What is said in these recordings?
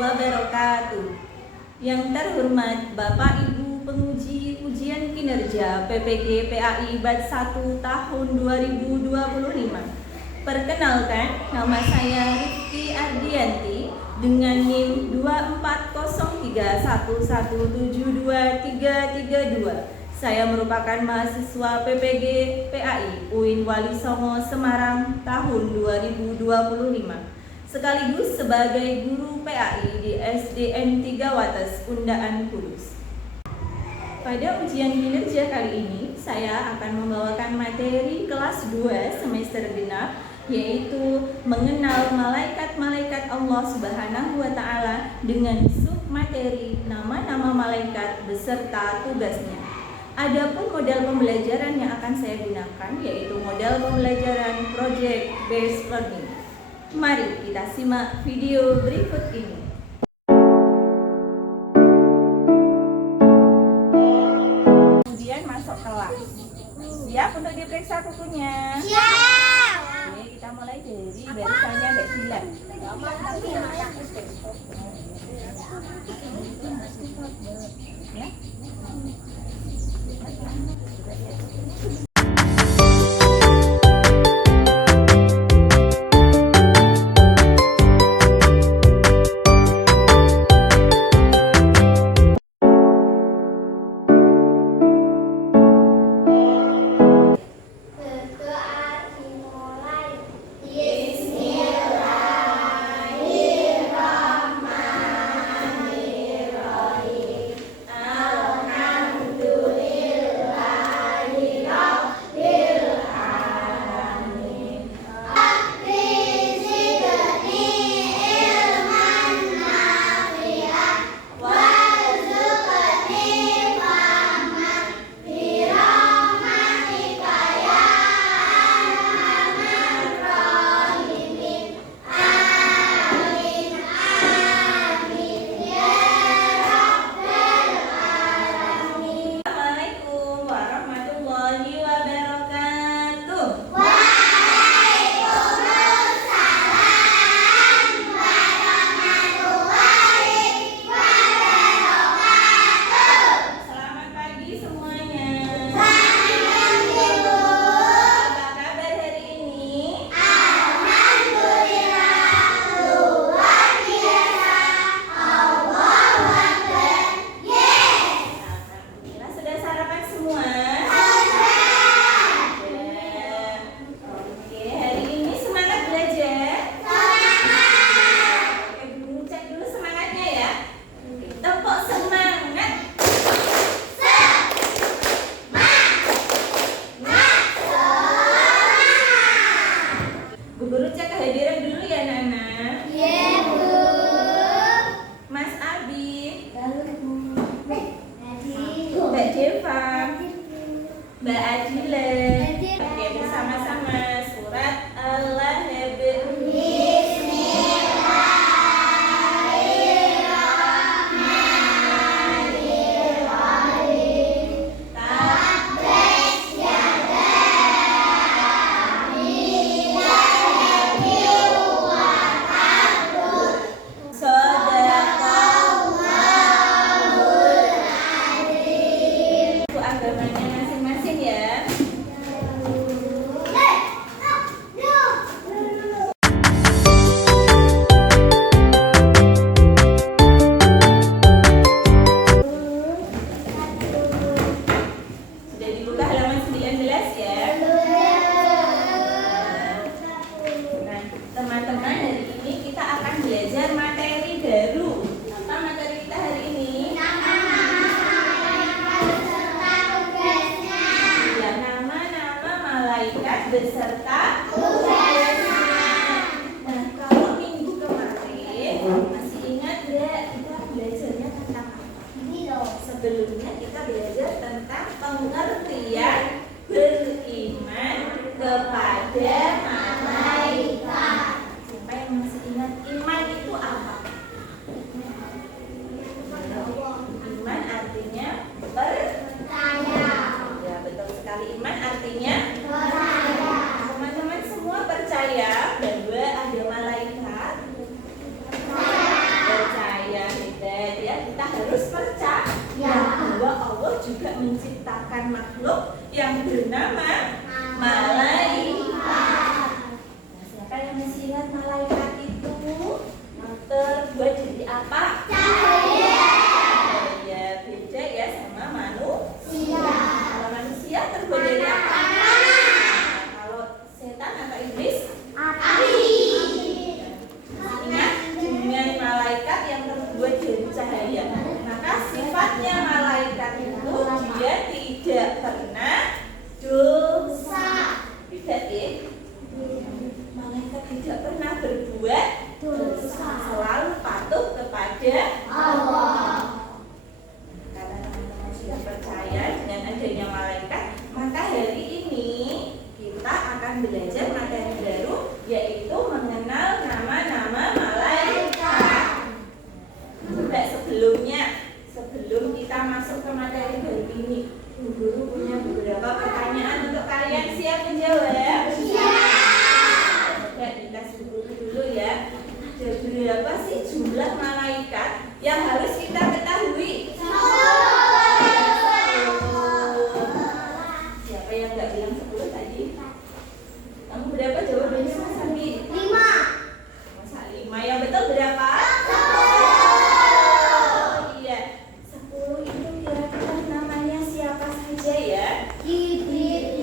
wabarakatuh. Yang terhormat Bapak Ibu penguji ujian kinerja PPG PAI Batch 1 tahun 2025. Perkenalkan, nama saya Rifki Ardianti dengan NIM 240311723332. Saya merupakan mahasiswa PPG PAI UIN Wali Songo Semarang tahun 2025, sekaligus sebagai guru PAI di SDN 3 Wates, Undaan, Kudus. Pada ujian kinerja kali ini, saya akan membawakan materi kelas 2 semester genap, yaitu mengenal malaikat-malaikat Allah Subhanahu wa Ta'ala dengan submateri nama-nama malaikat beserta tugasnya. Adapun model pembelajaran yang akan saya gunakan yaitu model pembelajaran Project Based Learning. Mari kita simak video berikut ini. Kemudian masuk kelas. Siap untuk diperiksa kukunya? Siap. Oke, kita mulai dari barisannya Mbak Dila. Ya. Mbak Adile. Oke, bersama-sama surat Al-Lahab. Bismillahirrahmanirrahim. Tabbat yada Abi Lahabin wa tabbat. Shadaqallahul adzim. Itu agamanya masing-masing ya. Sudah dibuka halaman 19 ya. Nah, teman-teman, hari ini kita akan belajar materi baru. Apa materi kita hari ini? Ya, nama-nama malaikat beserta tugasnya. Nah, kalau minggu kemarin masih ingat nggak kita belajarnya tentang apa? Sebelumnya kita belajar tentang pengertian beriman kepada malaikat. Siapa yang masih ingat iman itu apa? Iman artinya percaya. Ya, betul sekali. Iman artinya percaya. Teman-teman semua percaya bahwa ada malaikat? Percaya. kita akan belajar materi baru, yaitu mengenal nama-nama malaikat. Coba sebelum kita masuk ke materi baru ini, guru punya beberapa pertanyaan untuk kalian. Siap menjawab? Siap. Coba kita sebut dulu ya. Ada berapa sih jumlah malaikat yang harus kita ketahui? 10. Siapa yang nggak bilang 10 tadi? Kamu berapa jawabannya, Mas Andi? 5. Masa 5? Yang betul berapa? 10. Iya, 10 itu kira-kira namanya siapa saja ya? Jibril,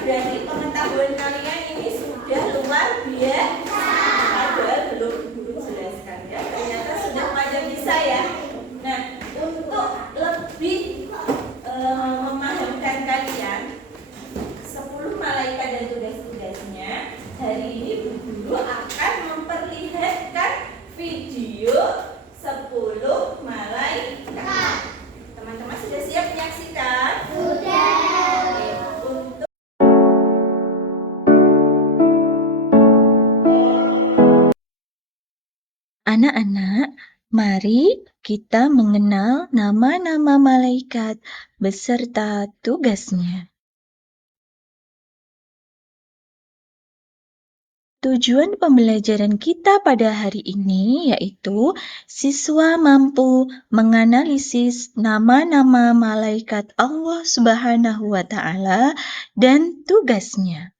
Berarti pengetahuan kalian ini sudah luar biasa. Padahal belum guru jelaskan ya, ternyata sudah pada bisa ya. Nah, untuk lebih memahamkan kalian 10 malaikat dan tugas-tugasnya, hari ini Bu Guru akan memperlihatkan video 10 malaikat. Teman-teman sudah siap menyaksikan? Sudah. Anak-anak, mari kita mengenal nama-nama malaikat beserta tugasnya. Tujuan pembelajaran kita pada hari ini yaitu siswa mampu menganalisis nama-nama malaikat Allah Subhanahu wa Ta'ala dan tugasnya.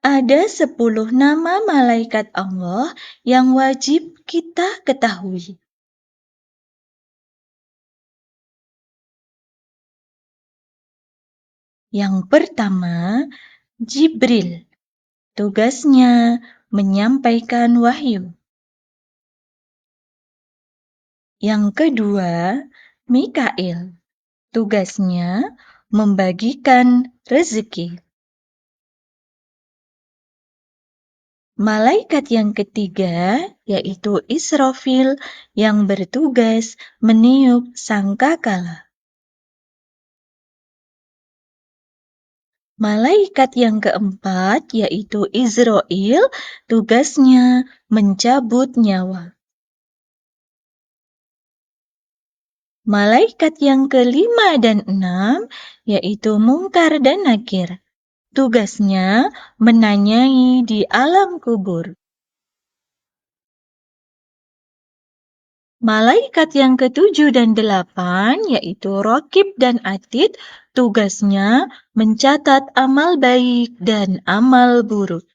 Ada 10 nama malaikat Allah yang wajib kita ketahui. Yang pertama, Jibril. Tugasnya menyampaikan wahyu. Yang kedua, Mikail. Tugasnya membagikan rezeki. Malaikat yang ketiga yaitu Israfil yang bertugas meniup sangkakala. Malaikat yang keempat yaitu Izrail, tugasnya mencabut nyawa. Malaikat yang kelima dan enam yaitu Mungkar dan Nakir. Tugasnya menanyai di alam kubur. Malaikat yang ketujuh dan delapan yaitu Raqib dan Atid, tugasnya mencatat amal baik dan amal buruk.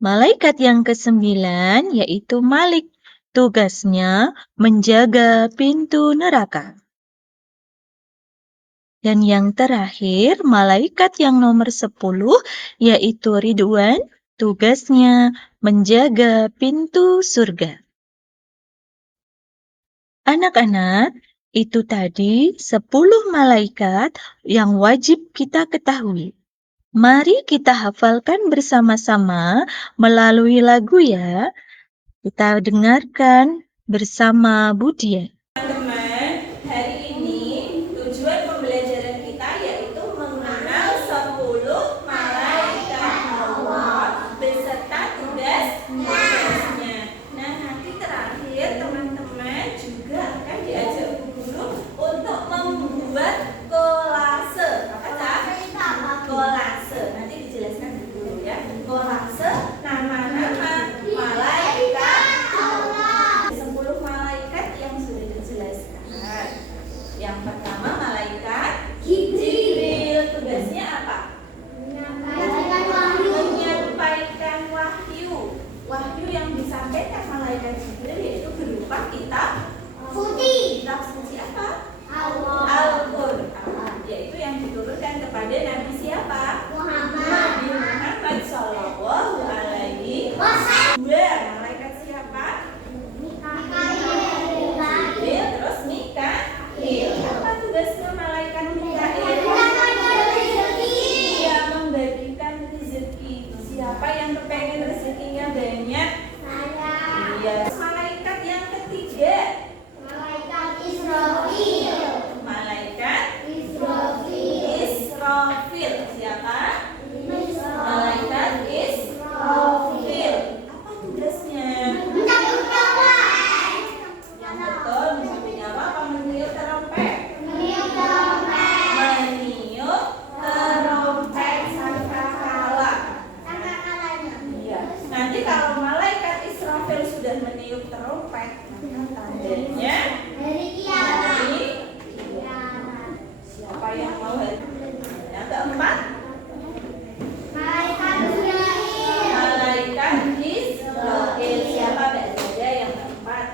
Malaikat yang kesembilan yaitu Malik, tugasnya menjaga pintu neraka. Dan yang terakhir, malaikat yang nomor 10 yaitu Ridwan, tugasnya menjaga pintu surga. Anak-anak, itu tadi 10 malaikat yang wajib kita ketahui. Mari kita hafalkan bersama-sama melalui lagu ya. Kita dengarkan bersama Budia. Teman-teman, hari ini tujuan pembelajaran kita yaitu mengenal 10 malaikat Allah beserta tugas-tugasnya. Nah, nanti terakhir teman-teman juga akan diajak guru untuk membuat yang mau hari. Yang keempat, malaikat Israil. Siapa Mbak Zaida yang keempat?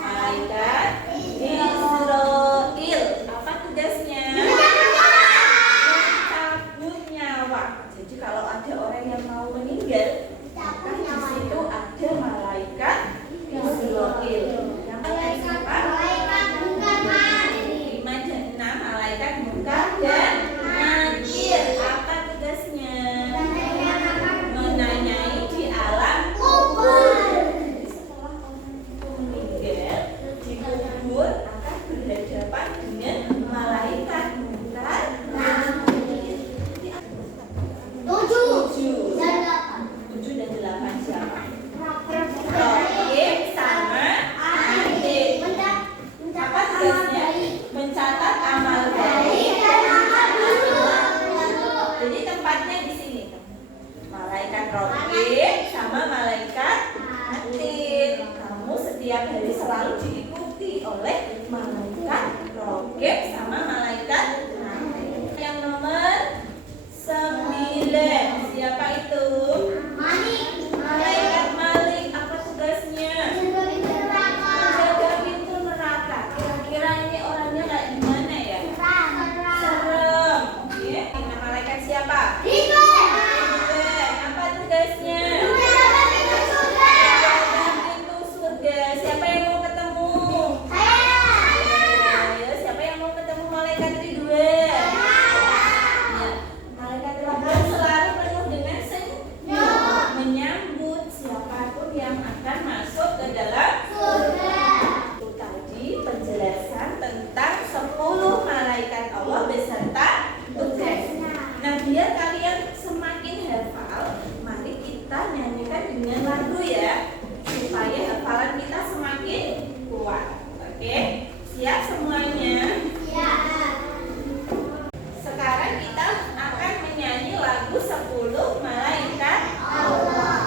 Malaikat Israil. Apa tugasnya? Mencabut nyawa. Jadi kalau ada orang yang mau meninggal, maka di situ ada malaikat Israil. Yang keempat, 5 dan 6, malaikat munkar dan nakir. Apa tugasnya? Menanyai di alam kubur. Jadi setelah orang itu meninggal, dikubur akan berhadapan dengan malaikat munkar dan nakir. 7 dan 8 siapa? Rokib sama Adit. Apa tugasnya? Mencatat amal baik. Jadi tempatnya di sini. Malaikat Rokib sama malaikat Adit. Kamu setiap hari selalu diikuti oleh malaikat Rokib sama malaikat Adit. Yang nomor 9. Siapa itu? Malaikat Malik. Apa tugasnya? Menjaga pintu neraka. Kira-kira ini orangnya kayak gimana ya? Serem. Oke. Nah, malaikat siapa? Apa tugasnya? Menjaga pintu surga. Siapa yang mau ketemu? Ayo, siapa yang mau ketemu malaikat Ridwan? Ya. Malaikat Ridwan selalu penuh dengan senyum, menyambut siapapun yang akan masuk ke dalam surga. Itu tadi penjelasan tentang 10 malaikat Allah beserta tugas. Nah, biar kalian semakin hafal, mari kita nyanyikan dengan lagu ya, supaya hafalan kita semakin kuat. Oke? Siap semuanya? Sekarang kita akan menyanyi lagu 10 malaikat Allah.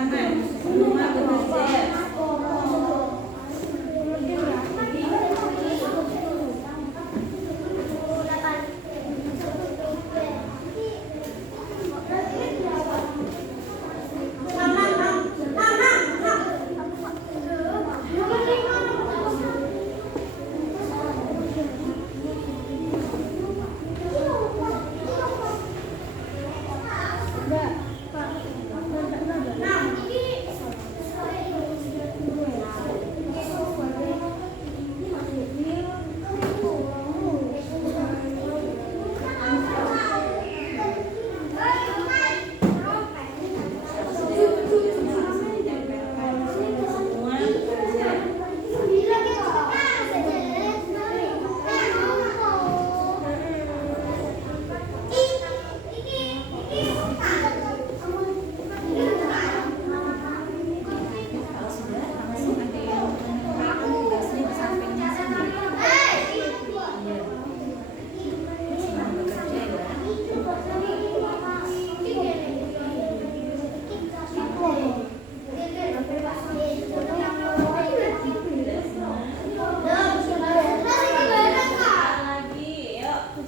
tangan, semua bekerja.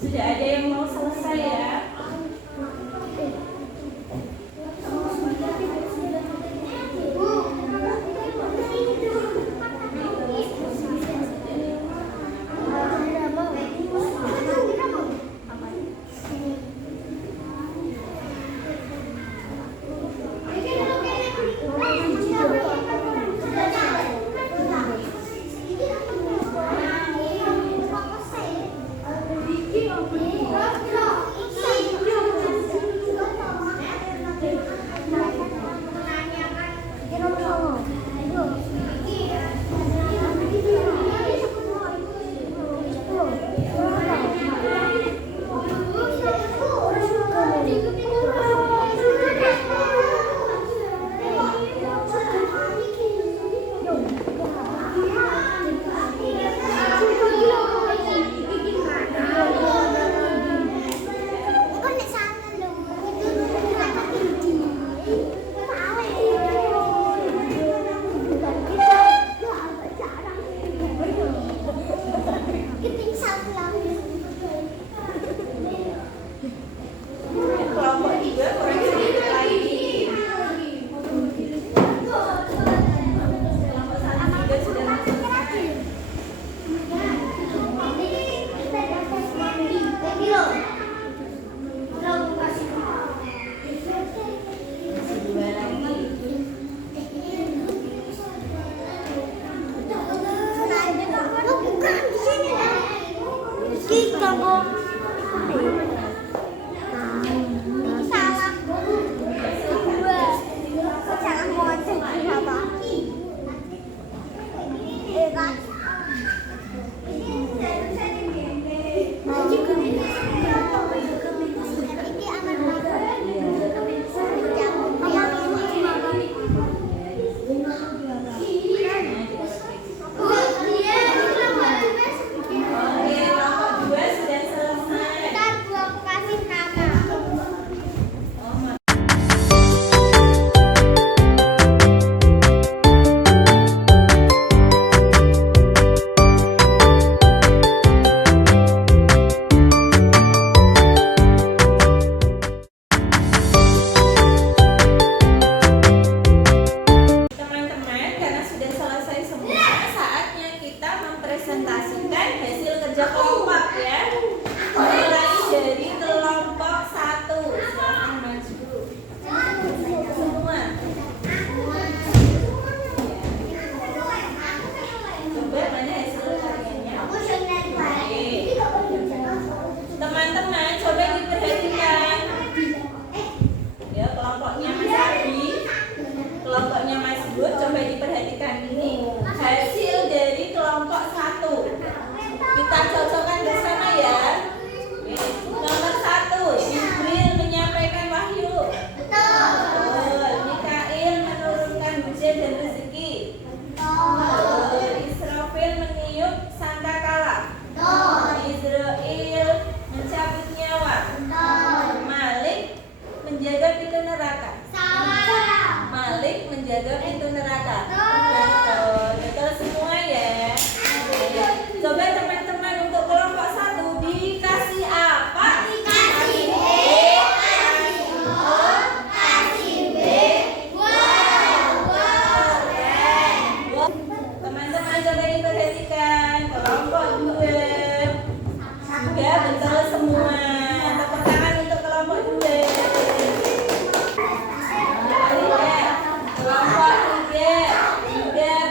Sudah ada yang mau selesai ya? Kelompok 3 koreksi dikit lagi. Kelompok 1 juga sudah selesai. Dua lagi. Presentasikan hasil kerja kelompok ya. Mulai dari kelompok 1. Silakan maju. Semua. Coba mana hasil karyanya? Oke. Teman-teman coba diperhatikan. Ya, kelompoknya Mas Abi, kelompoknya Mas Bud, coba diperhatikan ini hasil dari kelompok 1. Kita cocokkan bersama ya. Nomor 1, Jibril menyampaikan wahyu. Betul. Mikail menurunkan hujan dan rezeki. Betul. Israfil meniup sangkakala. Israel mencabut nyawa. Malik menjaga pintu neraka. Malik baik menjaga pintu neraka. Betul semua ya. Coba teman-teman untuk kelompok 1 dikasih apa? Dikasih B, kasih O, kasih B. Wow, keren. Teman-teman coba diperhatikan kelompok 2 juga betul semua. Tepuk tangan untuk kelompok 2. Kelompok 3 juga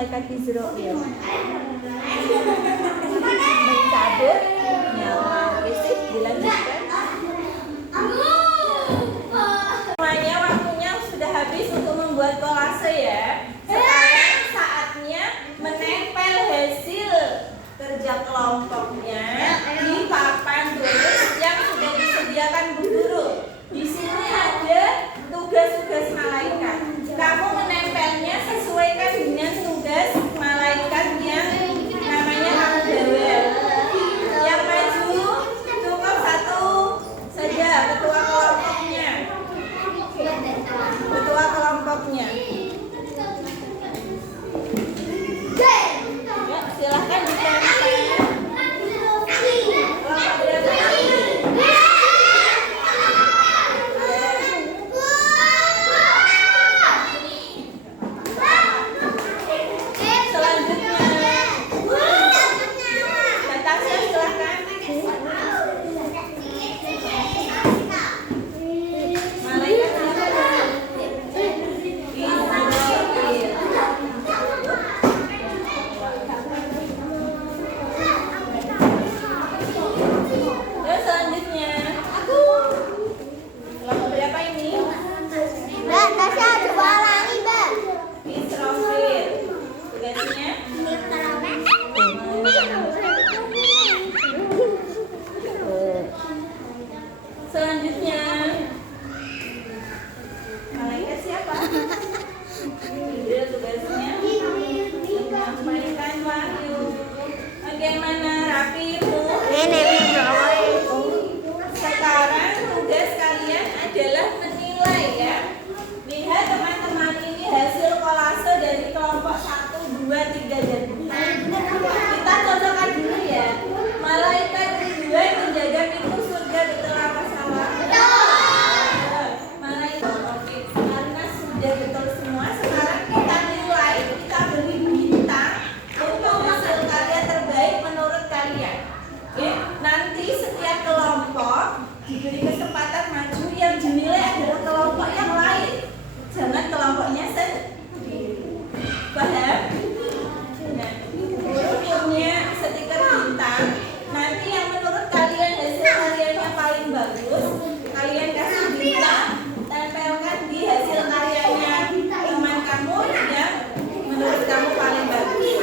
malaikat Israil. Mencabut nyawa Yusuf. Dilanjutkan. Semuanya waktunya sudah habis untuk membuat kolase ya. Sekarang saatnya menempel hasil kerja kelompoknya di papan tulis yang sudah disediakan Bu Guru. Di sini ada tugas-tugas malaikat. Kamu menempelnya sesuaikan dengan tugas malaikat yang namanya kamu bawa. Yang maju cukup satu saja, ketua kelompoknya. Ketua kelompoknya. Ya, silahkan ditempel. Kelompok berapa? Selanjutnya, malaikat siapa? Jibril tugasnya menyampaikan wahyu. Bagaimana rapimu? Sekarang tugas kalian adalah menilai ya. Lihat teman-teman, ini hasil kolase dari kelompok 1, 2, 3, dan 4. Kita cocokkan dulu ya. Malaikat kedua yang menjaga pintu surga, betul apa salah? Betul. Malaikat, oke. Karena sudah betul semua, sekarang kita nilai, kita beri bintang untuk hasil karya terbaik menurut kalian. Oke. Nanti setiap kelompok diberi kesempatan maju, yang dinilai adalah kelompok yang lain. Jangan kelompoknya sendiri. Paham? Nah, guru punya stiker bintang. Nanti yang menurut kalian hasil karyanya paling bagus, kalian kasih bintang, tempelkan di hasil karyanya teman kamu yang menurut kamu paling bagus.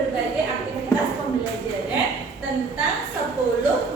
berbagai aktivitas pembelajaran tentang 10